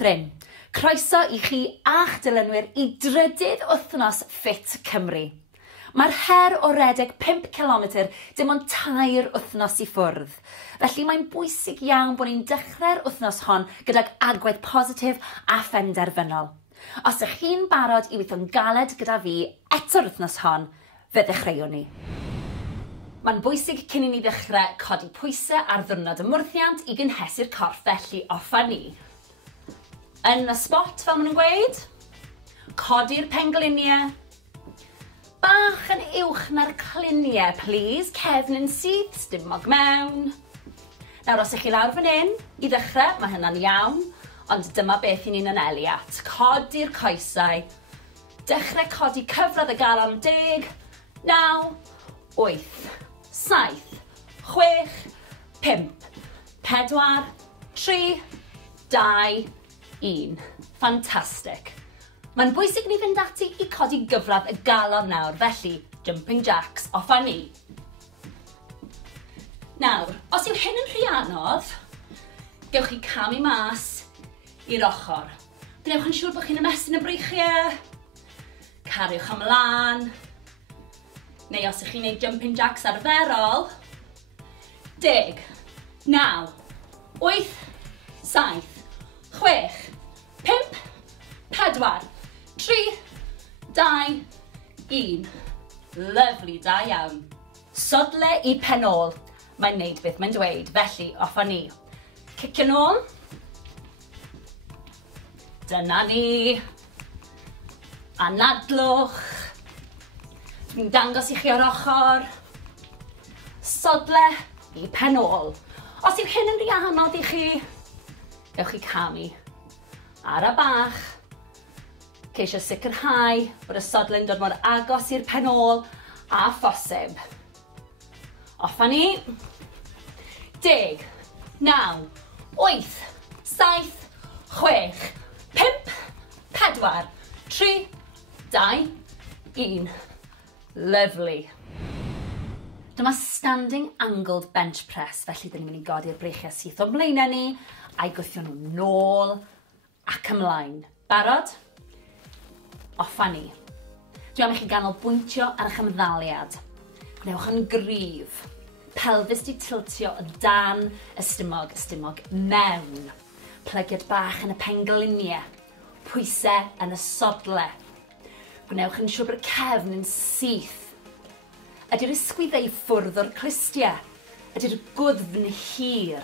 Catherine. Croeso i chi a'ch dilynwyr i drydydd wythnos FFIT Cymru. Mae'r her o redeg 5 km dim ond 2 wythnos i ffwrdd. Felly mae'n bwysig iawn bod ni'n dechrau'r wythnos hon gydag agwedd positif a phenderfynol. Os ydych chi'n barod i weithio'n galed gyda fi eto'r wythnos hon, fe ddechreuwn ni. Mae'n bwysig cyn i ni ddechrau codi pwysau ar ddiwrnod ymwrthiant i gynhesu'r corff, felly offa ni. Yn y spot, fel maen nhw'n gweud, codi'r pengliniau, bach yn uwch na'r cliniau, please, cefn yn syth, stumog mewn. Nawr, os ych chi lawr fan hyn, i ddechrau, mae hynna'n iawn, ond dyma beth i ni'n anelu at. Codi'r coesau, dechrau codi cyfradd y galon 10, 9, 8, 7, 6, 5, 4, 3, 2, 1. Ffantastig. Mae'n bwysig ni fynd ati i codi gyfradd y galon nawr, felly jumping jacks offa ni. Nawr, os yw hyn yn rhy anodd, gewch chi camu mas i'r ochr. Gwnewch yn siŵr bod chi'n ymestyn y breichiau, cariwch ymlaen, neu os ych chi'n gwneud jumping jacks arferol, 10, 9, 8, 7, 6, 5, 4, 3, 2, 1. Lyfli, da iawn. Sodle i pen ôl. Mae'n neud beth mae'n dweud, felly offa ni. Cicio nôl. Dyna ni. Anadlwch. Dwi'n dangos i chi o'r ochr. Sodle i pen ôl. Os yw hyn yn rhy anodd i chi, gewch chi camu ar y bach. Ceisio sicrhau bod y sodle'n dod mor agos i'r pen ôl a phosib. Offa ni. 10, 9, 8, 7, 6, 5, 4, 3, 2, 1. Lyfli. Dyma standing angled bench press, felly dyn ni'n mynd i godi'r breichiau syth o blaenau ni a'i gwthio nhw nôl ac ymlaen. Barod? Offa ni. Dwi am i chi ganolbwyntio ar eich ymddaliad. Gwnewch yn gryf. Pelfis di tiltio o dan y stumog mewn. Plygiad bach yn y pengliniau. Pwysau yn y sodle. Gwnewch yn siŵr bod y cefn yn syth. Ydy'r ysgwyddau i ffwrdd o'r clustia? Ydy'r gwddfn hir?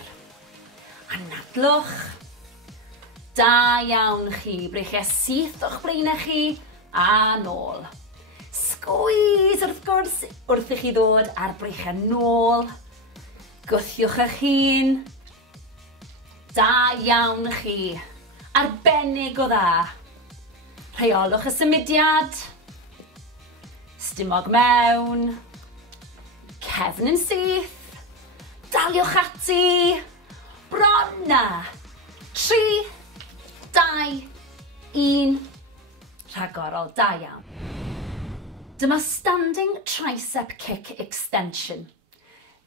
Anadlwch. Da iawn chi, breichiau syth o'ch blaenau chi a nôl. Sgwys wrth gwrs wrth i chi ddod ar breichiau nôl. Gwthiwch eich hun. Da iawn chi. Arbennig o dda. Rheolwch y symudiad. Stumog mewn. Cefn yn syth. Daliwch ati. Bron na. 3, 2, 1. Rhagorol, da iawn. Dyma standing tricep kick extension.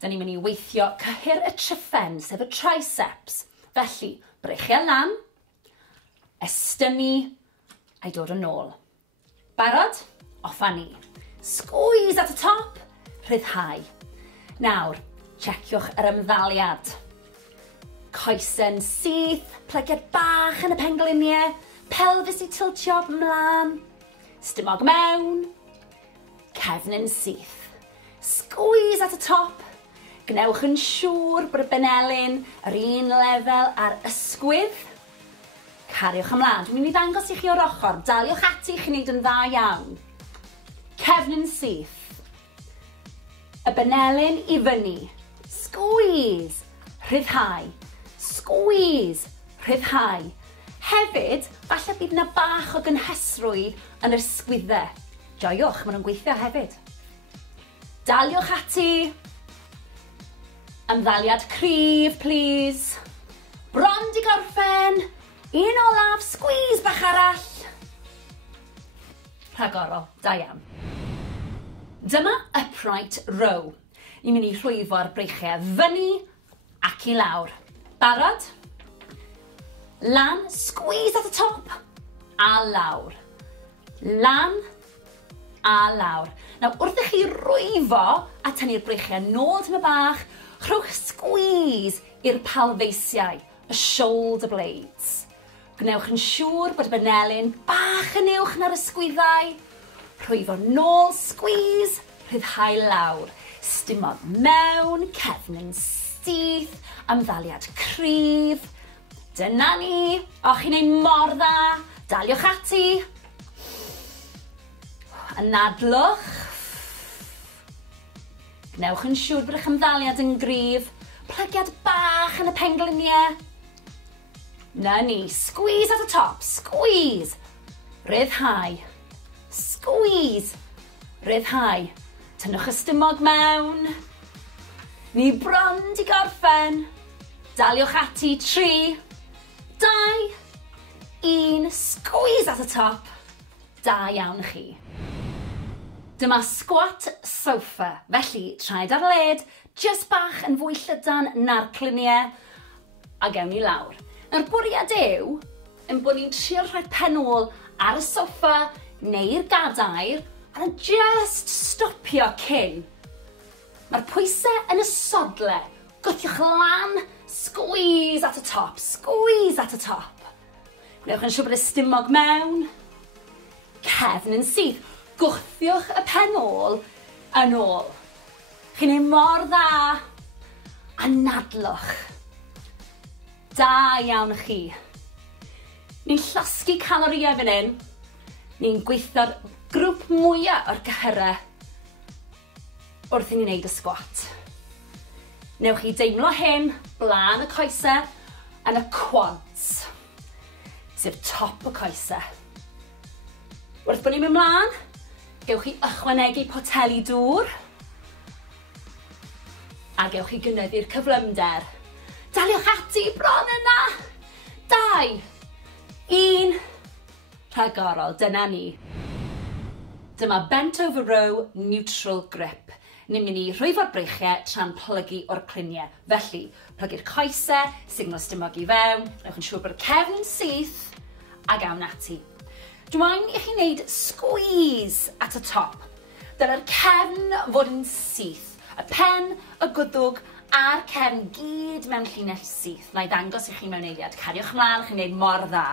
Da ni'n mynd i weithio cyhyr y tryffen, sef y triceps. Felly, breichiau lan, estynnu, a'i dod yn ôl. Barod? Offa ni. Squeeze at y top, rhyddhau. Nawr, checiwch yr ymddaliad. Coesen syth, plygiad bach yn y pengliniau, pelfis i tiltio mlaen, stumog mewn, cefn yn syth. Squeeze at y top. Gnewch yn siŵr bod y benelyn yr un lefel ar ysgwydd. Cariwch ymlaen. Dwi'n mynd i ddangos i chi o'r ochr. Daliwch ati chi'n neud yn dda iawn. Cefn yn syth. Y benelyn i fyny. Squeeze. Rhyddhau. Squeeze. Rhyddhau. Hefyd, falle bydd yna bach o gynhesrwydd yn yr ysgwyddau. Joiwch, maen nhw'n gweithio hefyd. Daliwch ati. Ymddaliad cryf, please. Bron di gorffen. Un olaf, squeeze bach arall. Rhagorol, da iawn. Dyma upright row. Ni'n mynd i rhwyfo'r breichiau fyny ac i lawr. Barod? Lan, squeeze at the top. A lawr. Lan, a lawr. Nawr, wrth i chi rwyfo a tynnu'r breichiau nôl tyma bach, rhowch squeeze i'r palfeisiau, y shoulder blades. Gwnewch yn siŵr bod y banelyn bach yn uwch na'r ysgwyddau. Rwyfo nôl, squeeze, rhyddhau lawr. Stumog mewn, cefn yn syth, ymddaliad cryf. Dyna ni, o chi'n ei mor dda, daliwch ati. Anadlwch. Gnewch yn siŵr bod eich ymddaliad yn gryf, plygiad bach yn y pengliniau. Na ni, squeeze at the top, squeeze. Ryddhau. Squeeze. Ryddhau. Tynnwch y stumog mewn. Ni bron di gorffen. Daliwch ati, 3, 2, 1, squeeze at the top. Da iawn chi. Dyma squat sofa, felly traed ar led, just bach yn fwy llydan na'r cluniau, a gewn ni lawr. Nawr bwriad yw, yn bod ni'n trio rhoi penol ar y sofa neu'r gadair, a just stopio cyn. Mae'r pwysau yn y sodle. Gwthiwch lan, squeeze at the top, squeeze at the top. Gnewch yn siŵr bod y stumog mewn. Cefn yn syth. Gwthiwch y penol yn ôl. Chi'n ei mor dda. Anadlwch. Da iawn chi. Ni'n llosgu calorïau fan hyn. Ni'n gweithio'r grŵp mwyaf o'r gyhyrau wrth i ni wneud y squat. Newch chi deimlo hyn, blaen y coesau, yn y quads, sef top y coesau. Wrth bod ni'n mynd mlaen, gewch chi ychwanegu poteli dŵr, a gewch chi gynyddu'r cyflymder. Daliwch ati bron yna! 2, 1, rhagorol, dyna ni. Dyma bent over row neutral grip. Ni'n mynd i rhwyfo'r breichiau tra'n plygu o'r cluniau. Felly, plygu'r coesau, signal stumog i fewn, rhowch yn siŵr bod y cefn yn syth, a gawn ati. Dwi'n i chi wneud squeeze at y top. Dyna'r cefn fod yn syth. Y pen, y gwddwg, a'r cefn gyd mewn llinell syth. Na i ddangos i chi mewn eiliad. Cariwch mlaen, chi'n gwneud mor dda.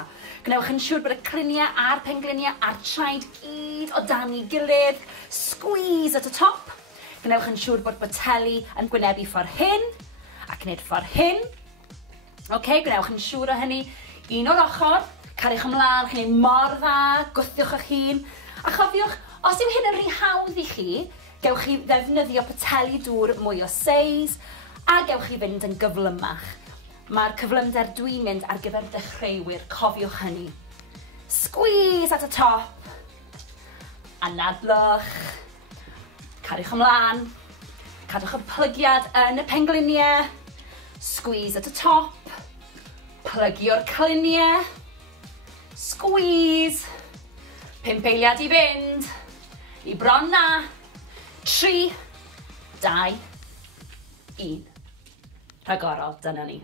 Gnewch yn siŵr bod y cluniau a'r pengliniau a'r traed gyd o dan ei gilydd. Squeeze at y top. Gnewch yn siŵr bod boteli yn gwynebu ffordd hyn ac wneud ffordd hyn. Gnewch yn siŵr o hynny. Un o'r ochr. Cariwch ymlaen, chi'n gwneud mor dda. Gwthiwch eich hun. A chofiwch, os yw hyn yn rhy hawdd i chi, gewch chi ddefnyddio poteli dŵr mwy o seis, a gewch chi fynd yn gyflymach. Mae'r cyflymder dwi'n mynd ar gyfer dechreuwyr, cofiwch hynny. Squeeze at y top. Anadlwch. Cariwch ymlaen. Cadwch y plygiad yn y pengliniau. Squeeze at y top. Plygio'r cluniau. Squeeze. 5 eiliad i fynd. I bron na. 3, 2, 1. Rhagorol, dyna ni.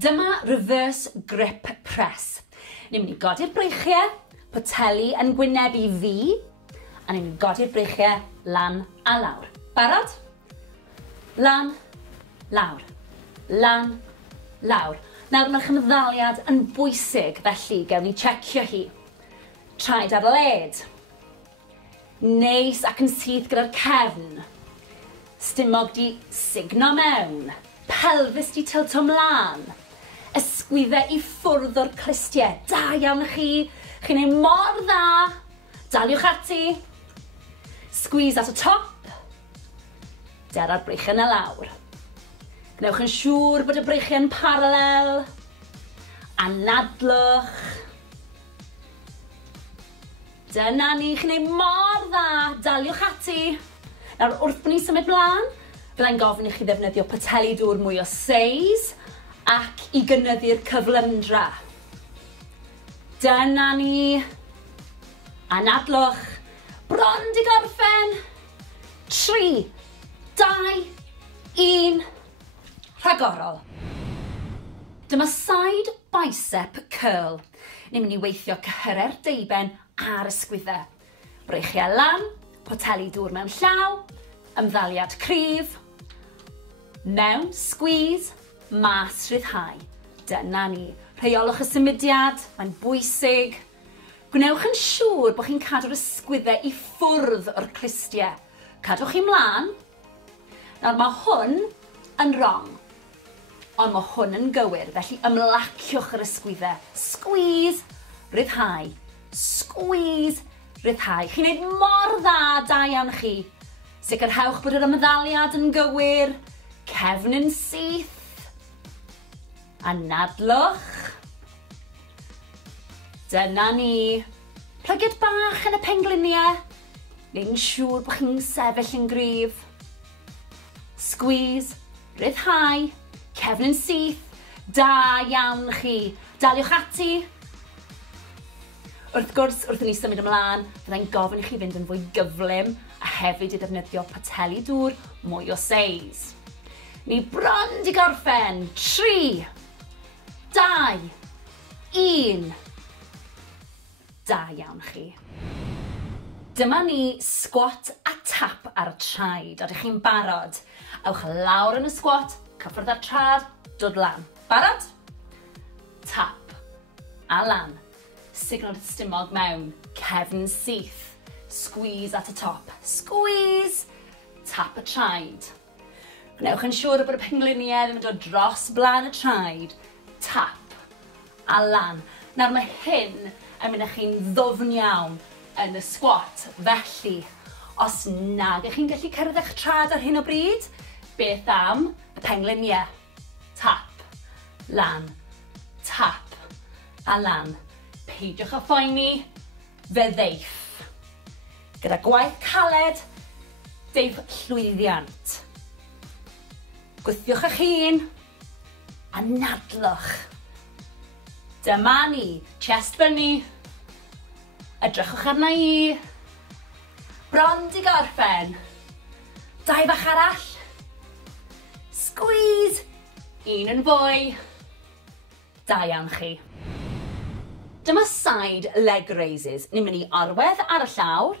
Dyma reverse grip press. Ni'n mynd i godi'r breichiau, poteli yn gwynebu fi, a ni'n mynd i godi'r breichiau lan a lawr. Barod? Lan, lawr. Lan, lawr. Nawr mae'r chymddaliad yn bwysig, felly gewn ni checio hi. Traed ar led. Neis ac yn syth gyda'r cefn. Stumog di signo mewn. Pelfis di tilto mlaen. Ysgwyddau i ffwrdd o'r clustiau. Da iawn chi. Chi'n ei mor dda. Daliwch ati. Squeeze at y top. Dera'r breichiau yn y lawr. Gnewch yn siŵr bod y breichiau yn paralel. Anadlwch. Dyna ni, chi'n ei mor dda. Daliwch ati. Nawr, wrth bod ni'n symud mlaen, fyddai'n gofyn i chi ddefnyddio poteli dŵr mwy o seis ac i gynyddu'r cyflymdra. Dyna ni. Anadlwch. Bron di gorffen. 3, 2, 1. Rhagorol. Dyma side bicep curl. Ni'n mynd i weithio cyhyrer deiben ar ysgwyddau. Breichiau lan, poteli dŵr mewn llaw, ymddaliad cryf, mewn squeeze, mas rhyddhau. Dyna ni. Rheolwch y symudiad, mae'n bwysig. Gwnewch yn siŵr bod chi'n cadw'r ysgwyddau i ffwrdd o'r clustiau. Cadwch chi mlaen. Nawr mae hwn yn wrong, ond mae hwn yn gywir, felly ymlaciwch yr ysgwyddau. Squeeze, rhyddhau. Squeeze, rhyddhau. Chi'n gwneud mor da iawn chi. Sicrhewch bod yr ymddaliad yn gywir. Cefn yn syth. Anadlwch. Dyna ni. Plygiad bach yn y pengliniau. Neu'n siŵr bod chi'n sefyll yn gryf. Squeeze, rhyddhau, cefn yn syth. Da iawn chi. Daliwch ati. Wrth gwrs, wrth i ni symud ymlaen, byddai'n gofyn i chi fynd yn fwy gyflym a hefyd i ddefnyddio poteli dŵr mwy o seis. Ni bron di gorffen. 3, 2, 1. Da iawn chi. Dyma ni squat a tap ar y traed. Ydych chi'n barod? Ewch lawr yn y squat, cyffwrdd ar trad, dod lan. Barod? Tap a lan. Signal stumog mewn. Cefn syth. Squeeze at y top. Squeeze. Tap y traed. Gwnewch yn siŵr bod y pengliniau ddim yn dod dros blaen y traed. Tap a lan. Nawr mae hyn yn mynd â chi'n ddwfn iawn yn y squat. Felly, os nag ych chi'n gallu cyrraedd eich trad ar hyn o bryd, beth am y pengliniau? Tap, lan, tap a lan. Peidiwch â phoeni, fe ddeiff. Gyda gwaith caled, deiff llwyddiant. Gwthiwch eich hun, a nadlwch. Dyma ni, chest bunny. Edrychwch arna i. Bron di gorffen. 2 bach arall. Squeeze. 1 yn fwy. Da iawn chi. Dyma side leg raises. Ni'n mynd i orwedd ar y llawr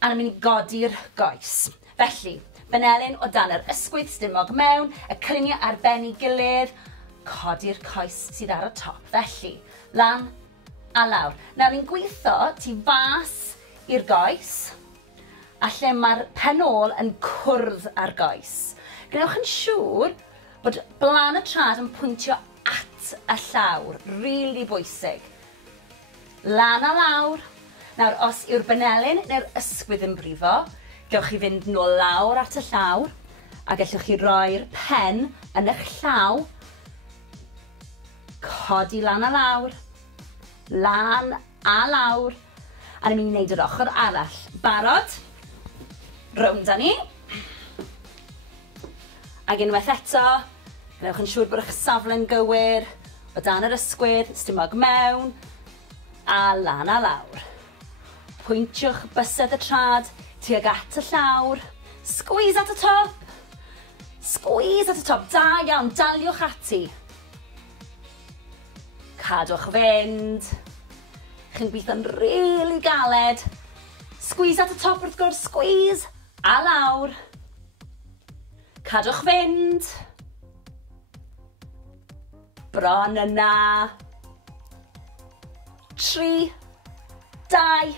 a ni'n mynd i godi'r goes. Felly, benelyn o dan yr ysgwydd stumog mewn, y cliniau ar ben i gilydd, codi'r coes sydd ar y top. Felly, lan a lawr. Nawr ni'n gweithio tu fas i'r goes, a lle mae'r pen ôl yn cwrdd ar goes. Gwnewch yn siŵr bod blaen y trad yn pwyntio at y llawr. Rili bwysig. Lan a lawr. Nawr, os yw'r benelyn neu'r ysgwydd yn brifo, gewch chi fynd nôl lawr at y llawr, a gallwch chi roi'r pen yn eich llaw, codi lan a lawr, lan a lawr, a ni'n mynd i wneud yr ochr arall. Barod? Rownd â ni. Ac unwaith eto, gwnewch yn siŵr bod eich safle'n gywir, o dan yr ysgwydd, stumog mewn, a lan a lawr. Pwyntiwch bysedd y trad, tuag at y llawr, squeeze at y top, squeeze at y top, da iawn, daliwch ati. Cadwch fynd, chi'n gweithio'n rili galed, squeeze at y top wrth gwrs, squeeze, a lawr. Cadwch fynd, bron yna, 3, 2,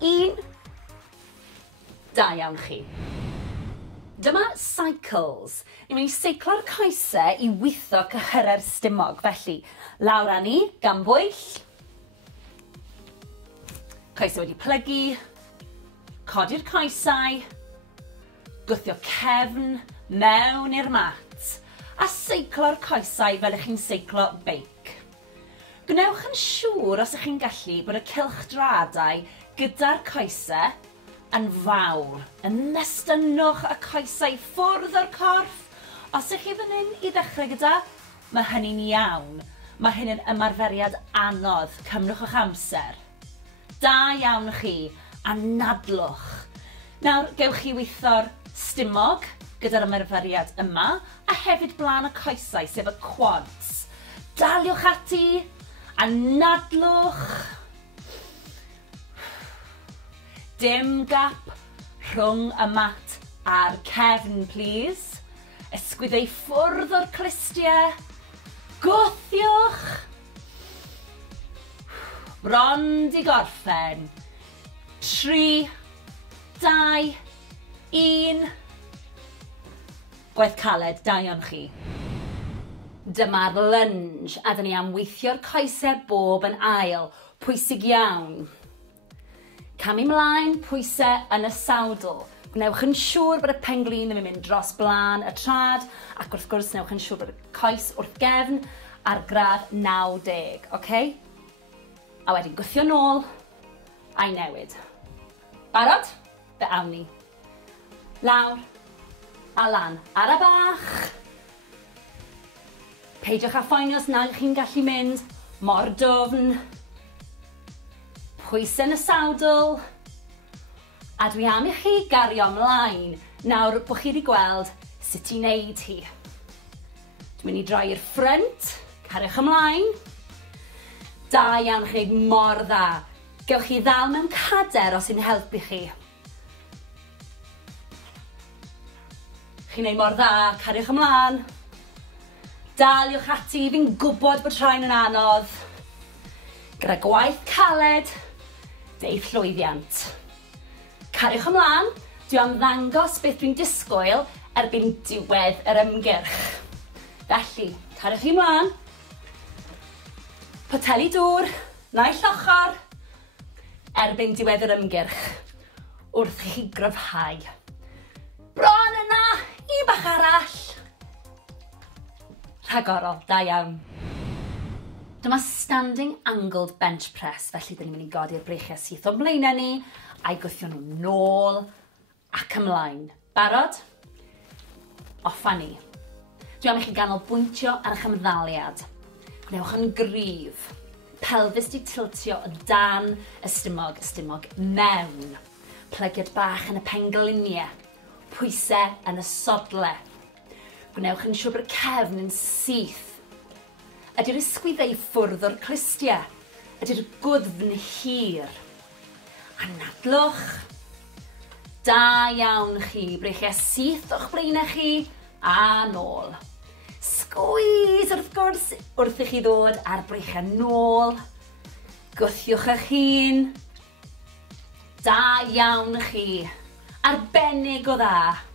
1. Da iawn chi. Dyma cycles. Ni'n mynd i seiclo'r coesau i weithio cyhyrer stumog. Felly, lawr â ni, gan bwyll. Coesau wedi plygu. Codi'r coesau. Gwthio cefn mewn i'r mat. A seiclo'r coesau fel ych chi'n seiclo beic. Gwnewch yn siŵr os ych chi'n gallu bod y cylchdradau gyda'r coesau yn fawr. Ymestynwch y coesau ffwrdd o'r corff. Os ych chi fan hyn i ddechrau gyda, mae hynny'n iawn. Mae hyn yn ymarferiad anodd. Cymrwch eich amser. Da iawn chi, a nadlwch. Nawr, gewch chi weithio'r stumog gyda'r ymarferiad yma, a hefyd blaen y coesau, sef y quads. Daliwch ati a nadlwch. Dim gap rhwng y mat a'r cefn, please. Ysgwyddau ffwrdd o'r clistiau. Gwthiwch. Bron di gorffen. 3, 2, 1. Gwaith caled, da iawn chi. Dyma'r lunge, a dyn ni am weithio'r coesau bob yn ail. Pwysig iawn. Camu mlaen, pwysau yn y sawdl. Gnewch yn siŵr bod y penglin ddim yn mynd dros blaen y trad, ac wrth gwrs gnewch yn siŵr bod y coes wrth gefn ar gradd 90, okay? A wedyn gwthio nôl a'i newid. Barod? Fe awn ni. Lawr a lan ar y bach. Peidiwch â phoeni os nad chi'n gallu mynd mor dwfn. Pwysau yn y sawdl. A dwi am i chi gario ymlaen nawr bod chi wedi gweld sut i wneud hi. Dwi'n mynd i droi i'r ffrynt, cariwch ymlaen. Da iawn chi, mor dda. Gewch chi ddal mewn cader os sy'n helpu chi. Chi'n neud mor dda, cariwch ymlaen. Daliwch ati, fi'n gwybod bod rhain yn anodd. Gyda gwaith caled, deuth llwyddiant. Cariwch ymlaen, dwi am ddangos beth dwi'n disgwyl erbyn diwedd yr ymgyrch. Felly, cariwch chi ymlaen. Poteli dŵr, naill ochr, erbyn diwedd yr ymgyrch, wrth i chi gryfhau. Bron yna, i bach arall. Rhagorol, da iawn. Dyma standing angled bench press, felly dyn ni'n mynd i godi'r breichiau syth o blaenau ni, a'i gwthio nhw nôl ac ymlaen. Barod? Offa ni. Dwi am i chi ganolbwyntio ar eich ymddaliad. Gnewch yn gryf. Pelfis di tiltio o dan y stumog mewn. Plygiad bach yn y pengliniau. Pwysau yn y sodle. Gnewch yn siŵr bod y cefn yn syth. Ydy'r ysgwyddau ffwrdd o'r clistiau. Ydy'r gwddfn hir. Anadlwch. Da iawn chi, breichiau syth o'ch blaenau chi a nôl. Sgwys wrth gwrs wrth i chi ddod ar breichiau nôl. Gwthiwch eich hun. Da iawn chi. Arbennig o dda.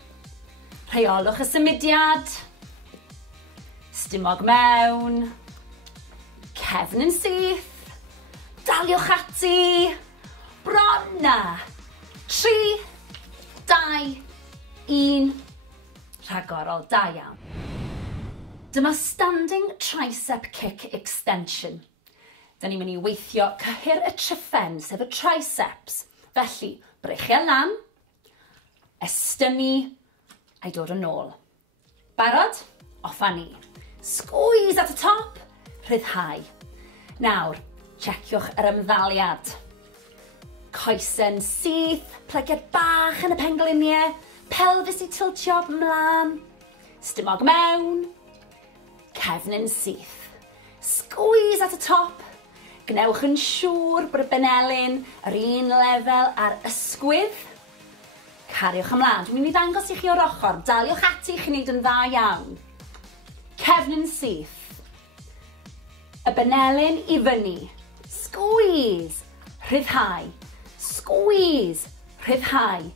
Rheolwch y symudiad. Stumog mewn. Cefn yn syth. Daliwch ati. Bron na. 3, 2, 1. Rhagorol, da iawn. Dyma standing tricep kick extension. Da ni'n mynd i weithio cyhyr y tryffen, sef y triceps. Felly, breichiau lan, estynnu, a'i dod yn ôl. Barod? Offa ni. Squeeze at y top, rhyddhau. Nawr, checiwch yr ymddaliad. Coesen syth, plygiad bach yn y pengliniau, pelfis i tiltio mlaen, stumog mewn, cefn yn syth. Squeeze at y top. Gnewch yn siŵr bod y benelyn yr un lefel ar ysgwydd. Cariwch ymlaen. Dwi'n mynd i ddangos i chi o'r ochr. Daliwch ati chi'n neud yn dda iawn. Cefn yn syth. Y benelyn i fyny. Squeeze. Rhyddhau. Squeeze. Rhyddhau.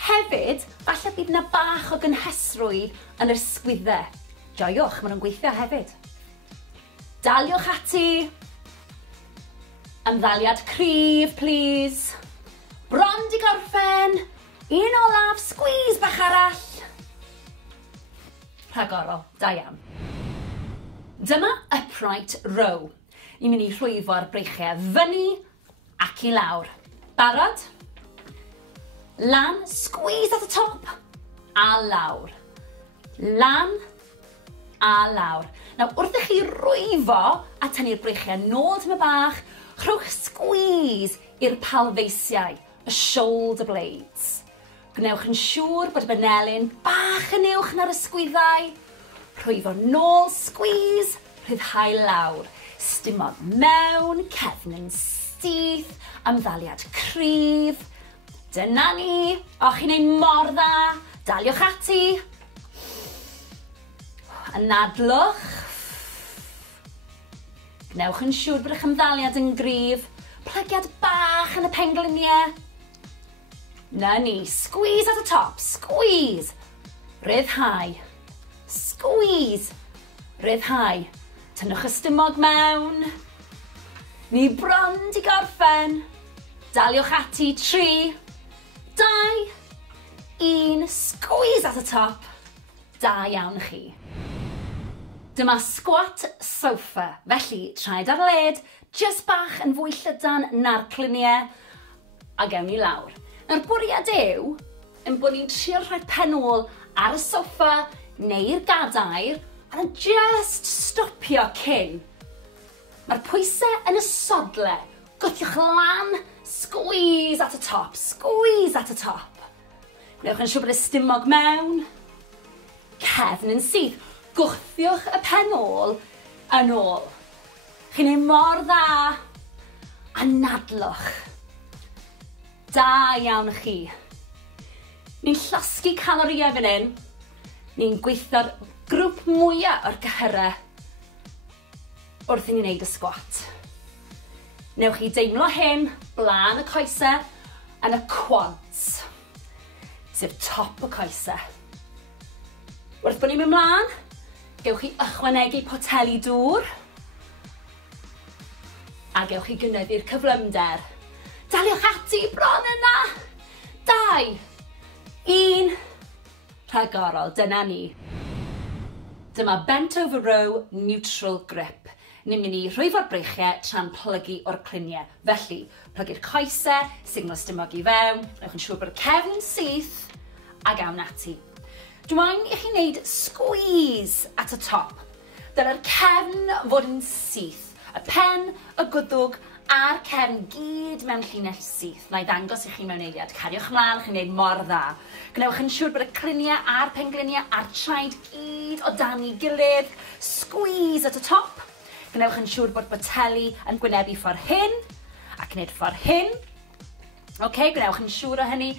Hefyd, falle bydd yna bach o gynhesrwydd yn yr ysgwyddau. Joiwch, maen nhw'n gweithio hefyd. Daliwch ati. Ymddaliad cryf, please. Bron di gorffen. Un olaf, squeeze bach arall. Rhagorol, da iawn. Dyma upright row. Ni'n mynd i rhwyfo'r breichiau fyny ac i lawr. Barod? Lan, squeeze at the top. A lawr. Lan, a lawr. Nawr, wrth i chi rwyfo a tynnu'r breichiau nôl tyma bach, rhowch squeeze i'r palfeisiau, y shoulder blades. Gnewch yn siŵr bod y benelyn bach yn uwch na'r ysgwyddau. Rhwyfo nôl, squeeze, rhyddhau lawr. Stumog mewn, cefn yn syth, ymddaliad cryf. Dyna ni. O, chi'n ei mor dda. Daliwch ati. Anadlwch. Gnewch yn siŵr bod eich ymddaliad yn gryf. Plygiad bach yn y pengliniau. Na ni. Squeeze at the top. Squeeze. Rhyddhau. Squeeze. Rhyddhau. Tynnwch y stumog mewn. Ni bron di gorffen. Daliwch ati. 3, 2, 1. Squeeze at the top. Da iawn chi. Dyma squat sofa. Felly, traed ar led, just bach yn fwy llydan na'r cliniau, a gewn ni lawr. Nawr bwriad yw, yn bod ni'n trio rhoi pen ôl ar y soffa neu'r gadair, a just stopio cyn. Mae'r pwysau yn y sodle. Gwthiwch lan, squeeze at the top, squeeze at the top. Gnewch yn siŵr bod y stumog mewn. Cefn yn syth. Gwthiwch y pen ôl yn ôl. Chi'n ei mor dda. Anadlwch. Da iawn chi. Ni'n llosgu calorïau fan hyn. Ni'n gweithio'r grŵp mwyaf o'r gyhyrau wrth i ni wneud y sgwat. Newch chi deimlo hyn blaen y coesau yn y quads, sef top y coesau. Wrth bod ni'n mynd mlaen, gewch chi ychwanegu poteli dŵr, a gewch chi gynyddu'r cyflymder. Daliwch ati bron yna. 2, 1. Rhagorol, dyna ni. Dyma bent over row neutral grip. Ni'n mynd i rhwyfo'r breichiau tra'n plygu o'r cliniau. Felly, plygu'r coesau, signal stumog i fewn, rhowch yn siŵr bod y cefn yn syth, a gawn ati. Dwi'n i chi wneud squeeze at y top. Dyna'r cefn fod yn syth. Y pen, y gwddwg, a'r cefn gyd mewn llinell syth. Na i ddangos i chi mewn eiliad. Cariwch mlaen, chi'n gwneud mor dda. Gnewch yn siŵr bod y cliniau a'r pengliniau a'r traed gyd o dan i gilydd. Squeeze at y top. Gnewch yn siŵr bod boteli yn gwynebu ffordd hyn, ac wneud ffordd hyn. Gnewch yn siŵr o hynny.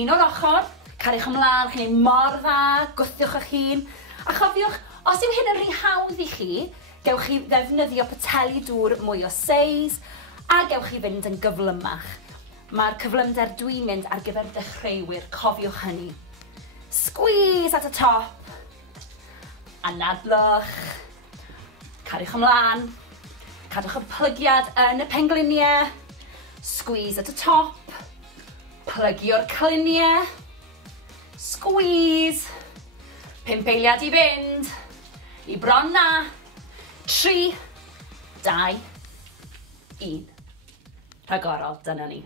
Un o'r ochr. Cariwch ymlaen, chi'n gwneud mor dda. Gwthiwch eich hun. A chofiwch, os yw hyn yn rhy hawdd i chi, gewch chi ddefnyddio poteli dŵr mwy o seis, a gewch chi fynd yn gyflymach. Mae'r cyflymder dwi'n mynd ar gyfer dechreuwyr, cofiwch hynny. Squeeze at y top. Anadlwch. Cariwch ymlaen. Cadwch y plygiad yn y pengliniau. Squeeze at y top. Plygio'r cliniau. Squeeze. 5 eiliad i fynd. I bron na. 3, 2, 1. Rhagorol, dyna ni.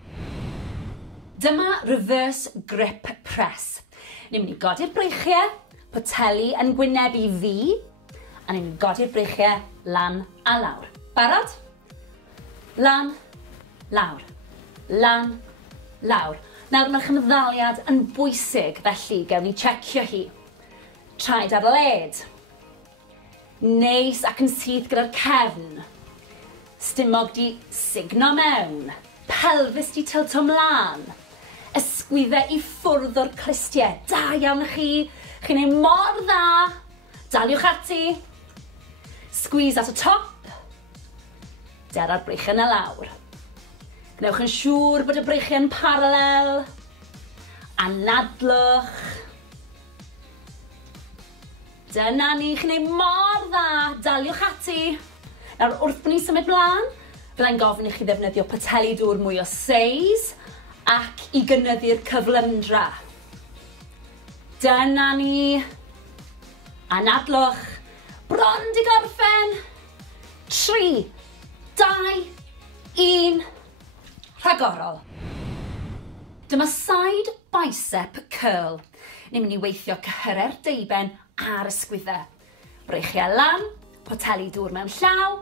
Dyma reverse grip press. Ni'n mynd i godi'r breichiau, poteli yn gwynebu fi, a ni'n mynd i godi'r breichiau lan a lawr. Barod? Lan, lawr. Lan, lawr. Nawr mae'r chymddaliad yn bwysig, felly gewn ni checio hi. Traed ar led. Neis ac yn syth gyda'r cefn. Stumog di signo mewn. Pelfis di tilto mlaen. Ysgwyddau i ffwrdd o'r clistiau. Da iawn chi. Chi'n ei mor dda. Daliwch ati. Squeeze at y top. Dera'r breichiau na lawr. Gnewch yn siŵr bod y breichiau yn paralel. Anadlwch. Dyna ni, chi'n ei mor dda. Daliwch ati. Nawr, wrth bod ni'n symud mlaen, fyddai'n gofyn i chi ddefnyddio poteli dŵr mwy o seis ac i gynyddu'r cyflymdra. Dyna ni. Anadlwch. Bron di gorffen. 3, 2, 1. Rhagorol. Dyma side bicep curl. Ni'n mynd i weithio cyhyrau'r deiben a'r ysgwyddau. Breichiau lan, poteli dŵr mewn llaw,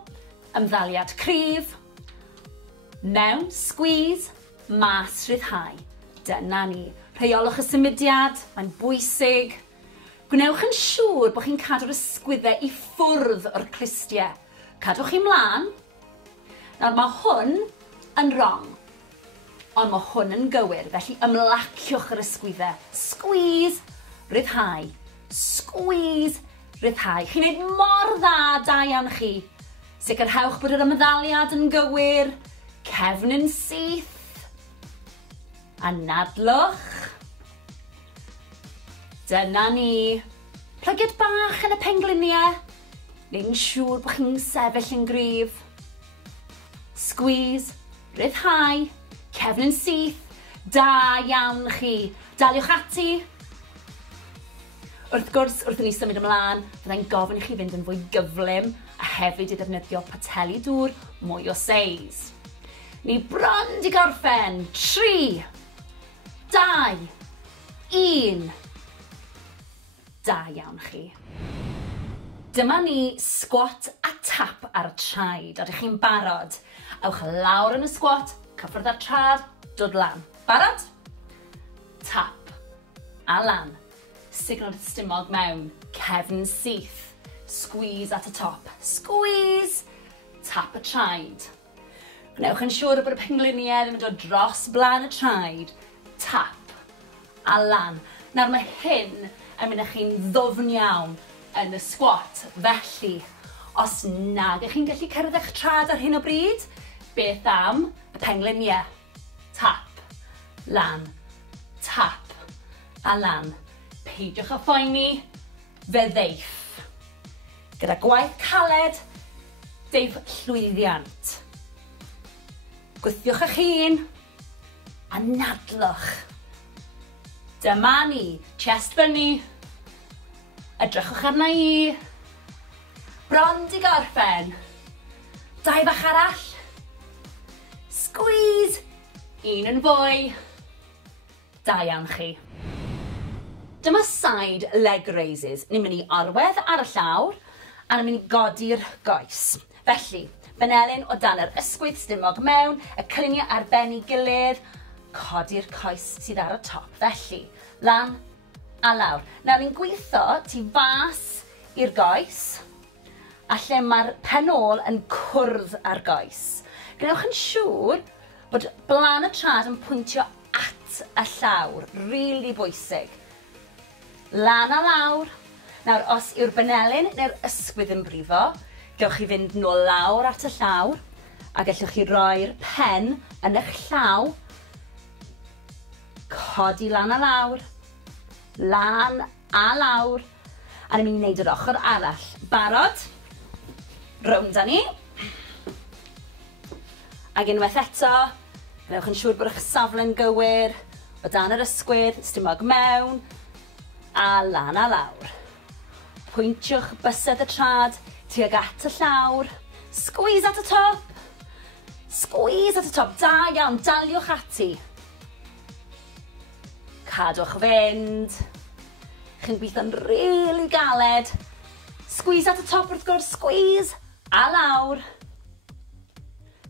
ymddaliad cryf, mewn squeeze, mas rhyddhau. Dyna ni. Rheolwch y symudiad, mae'n bwysig. Gwnewch yn siŵr bod chi'n cadw'r ysgwyddau i ffwrdd o'r clistiau. Cadwch chi mlaen. Nawr mae hwn yn wrong, ond mae hwn yn gywir, felly ymlaciwch yr ysgwyddau. Squeeze, ryddhau. Squeeze, ryddhau. Chi'n neud mor dda, da iawn chi. Sicrhewch bod yr ymddaliad yn gywir. Cefn yn syth. Anadlwch. Dyna ni. Plygiad bach yn y pengliniau. Neu'n siŵr bod chi'n sefyll yn gryf. Squeeze, ryddhau, cefn yn syth. Da iawn chi. Daliwch ati. Wrth gwrs, wrth i ni symud ymlaen, byddai'n gofyn i chi fynd yn fwy gyflym a hefyd i ddefnyddio pateli dŵr mwy o seis. Ni bron di gorffen. 3, 2, 1. Da iawn chi. Dyma ni squat a tap ar y traed. Ydych chi'n barod? Ewch lawr yn y squat, cyffwrdd ar trad, dod lan. Barod? Tap a lan. Signal stumog mewn. Cefn syth. Squeeze at y top. Squeeze. Tap y traed. Gwnewch yn siŵr bod y pengliniau ddim yn dod dros blaen y traed. Tap a lan. Nawr mae hyn yn mynd â chi'n ddwfn iawn yn y squat. Felly, os nag ych chi'n gallu cyrraedd eich trad ar hyn o bryd, beth am y pengliniau? Tap, lan, tap a lan. Peidiwch â phoeni, fe ddeiff. Gyda gwaith caled, deiff llwyddiant. Gwthiwch eich hun, a nadlwch. Dyma ni, chest fyny. Edrychwch arna i. Bron di gorffen. 2 bach arall. Squeeze. 1 yn fwy. Da iawn chi. Dyma side leg raises. Ni'n mynd i orwedd ar y llawr a ni'n mynd i godi'r goes. Felly, benelyn o dan yr ysgwydd stumog mewn, y cliniau ar ben ei gilydd, codi'r coes sydd ar y top. Felly, lan a lawr. Nawr ni'n gweithio tu fas i'r goes, a lle mae'r pen ôl yn cwrdd ar goes. Gnewch yn siŵr bod blaen y trad yn pwyntio at y llawr. Rili bwysig. Lan a lawr. Nawr, os yw'r benelyn neu'r ysgwydd yn brifo, gewch chi fynd nôl lawr at y llawr, a gallwch chi roi'r pen yn eich llaw, codi lan a lawr, lan a lawr, a ni'n mynd i wneud yr ochr arall. Barod? Rownd â ni. Ac unwaith eto, gnewch yn siŵr bod eich safle'n gywir, o dan yr ysgwydd, stumog mewn, a lan a lawr. Pwyntiwch bysedd y trad, tuag at y llawr, squeeze at y top, squeeze at y top, da iawn, daliwch ati. Cadwch fynd. Chi'n gweithio'n rili galed. Squeeze at y top wrth gwrs, squeeze a lawr.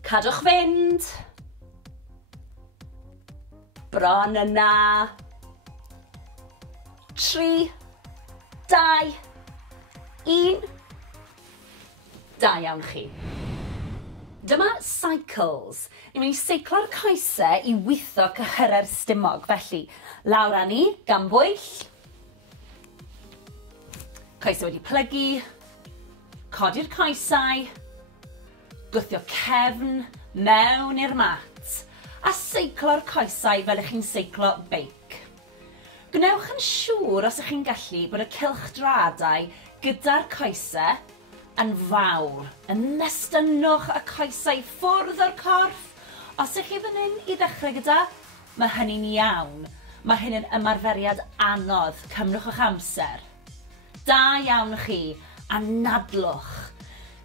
Cadwch fynd. Bron yna. 3, 2, 1. Da iawn chi. Dyma cycles. Ni'n mynd i seiclo'r coesau i weithio cyhyrau'r stumog. Felly, lawr â ni, gan bwyll. Coesau wedi plygu. Codi'r coesau. Gwthio cefn mewn i'r mat. A seiclo'r coesau fel ych chi'n seiclo beic. Gnewch yn siŵr os ych chi'n gallu bod y cylchdradau gyda'r coesau yn fawr. Ymestynwch y coesau ffwrdd o'r corff. Os ych chi fan hyn i ddechrau gyda, mae hynny'n iawn. Mae hyn yn ymarferiad anodd. Cymrwch eich amser. Da iawn chi, a nadlwch.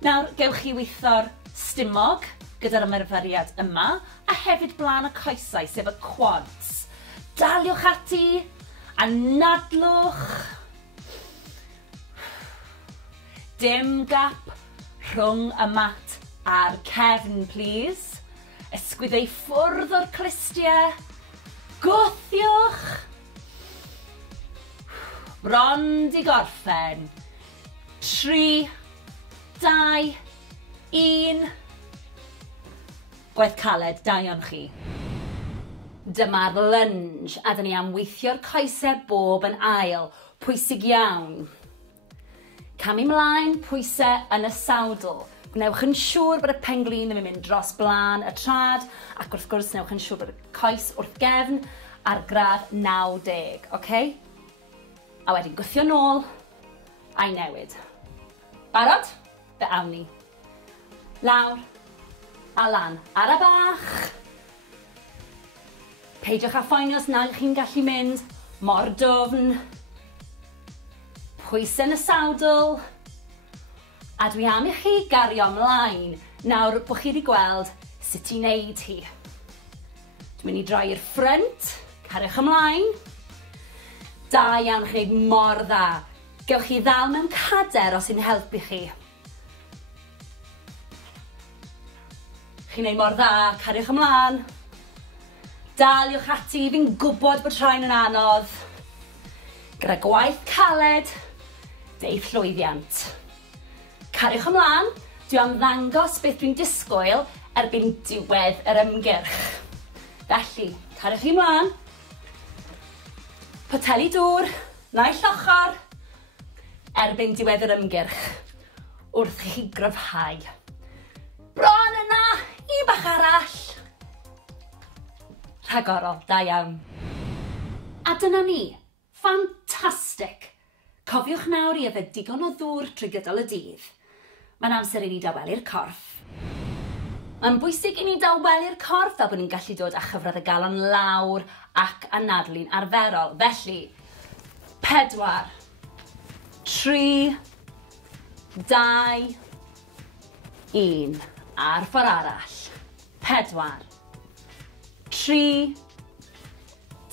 Nawr, gewch chi weithio'r stumog gyda'r ymarferiad yma, a hefyd blaen y coesau, sef y quads. Daliwch ati, a nadlwch. Dim gap rhwng y mat a'r cefn, please. Ysgwyddau ffwrdd o'r clistiau. Gwthiwch. Bron di gorffen. 3, 2, 1. Gwaith caled, da iawn chi. Dyma'r lunge, a dyn ni am weithio'r coesau bob yn ail. Pwysig iawn. Camu mlaen, pwysau yn y sawdl. Gnewch yn siŵr bod y penglin ddim yn mynd dros blaen y trad, ac wrth gwrs gnewch yn siŵr bod y coes wrth gefn ar gradd 90, okay? A wedyn gwthio nôl a'i newid. Barod? Fe awn ni. Lawr a lan ar y bach. Peidiwch â phoeni os nad chi'n gallu mynd mor dwfn. Pwysau yn y sawdl. A dwi am i chi gario ymlaen nawr bod chi wedi gweld sut i wneud hi. Dwi'n mynd i droi i'r ffrynt, cariwch ymlaen. Da iawn chi, mor dda. Gewch chi ddal mewn cader os sy'n helpu chi. Chi'n neud mor dda, cariwch ymlaen. Daliwch ati, fi'n gwybod bod rhain yn anodd. Gyda gwaith caled, deith llwyddiant. Cariwch ymlaen, dwi am ddangos beth dwi'n disgwyl erbyn diwedd yr ymgyrch. Felly, cariwch chi ymlaen. Poteli dŵr, naill ochr, erbyn diwedd yr ymgyrch. Wrth i chi gryfhau. Bron yna, i bach arall. Rhagorol, da iawn. A dyna ni, ffantastig. Cofiwch nawr i yfed digon o ddŵr trwy gydol y dydd. Mae'n amser i ni dawelu'r corff. Mae'n bwysig i ni dawelu'r corff fel bod ni'n gallu dod â chyfradd y galon lawr ac anadlu'n arferol. Felly, 4, 3, 2, 1. A'r ffordd arall. 4, 3,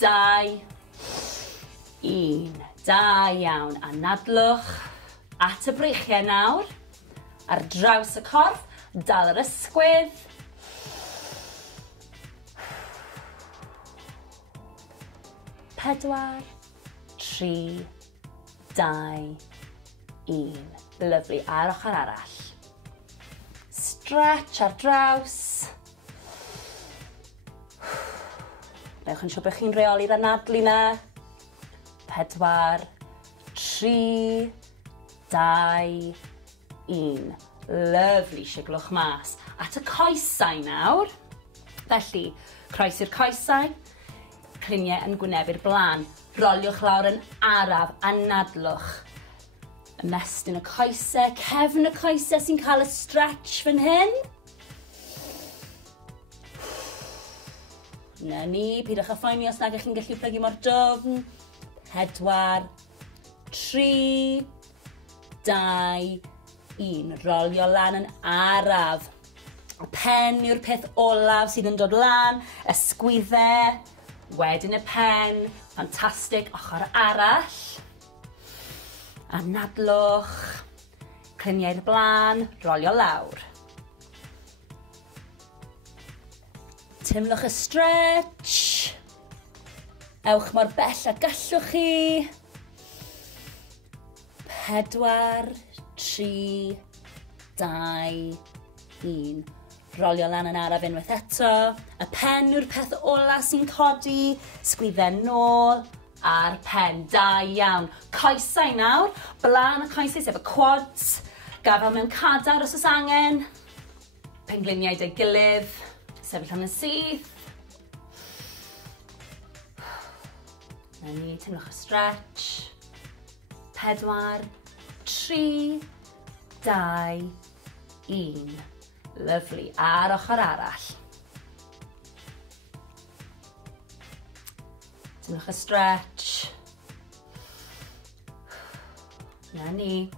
2, 1. Da iawn. Anadlwch at y breichiau nawr. Ar draws y corff, dal yr ysgwydd. Pedwar, 3, 2, 1. Lyfli, a'r ochr arall. Stretch ar draws. Newch yn siŵr bod chi'n reoli'r anadlu na. 4, 3, 2, 1. Lyfli, siglwch mas. At y coesau nawr. Felly, croes i'r coesau. Cliniau yn gwynebu'r blaen. Roliwch lawr yn araf, anadlwch. Ymestyn y coesau, cefn y coesau sy'n cael y stretch fan hyn. Na ni, pidwch â phoeni os nag ych chi'n gallu plygu mor dwfn. 4, 3, 2, 1. Rolio lan yn araf. Y pen yw'r peth olaf sydd yn dod lan. Ysgwyddau. Wedyn y pen. Ffantastig. Ochr arall. Anadlwch. Cliniau'r blaen. Rolio lawr. Timlwch y stretch. Ewch mor bell a gallwch chi. 4, 3, 2, 1. Rolio lan yn araf unwaith eto. Y pen yw'r peth ola sy'n codi. Sgwyddau nôl. A'r pen. Da iawn. Coesau nawr. Blaen y coesau sef y quads. Gafel mewn cadar os oes angen. Pengliniau dy gilydd. Sefyll am y syth. Na ni, timlwch y stretch. 4, 3, 2, 1. Lyfli. A'r ochr arall. Timlwch y stretch. Na ni.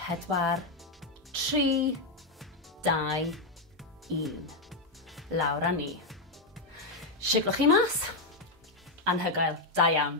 4, 3, 2, 1. Lawr â ni. Siglwch chi mas. Anhygoel. Da iawn.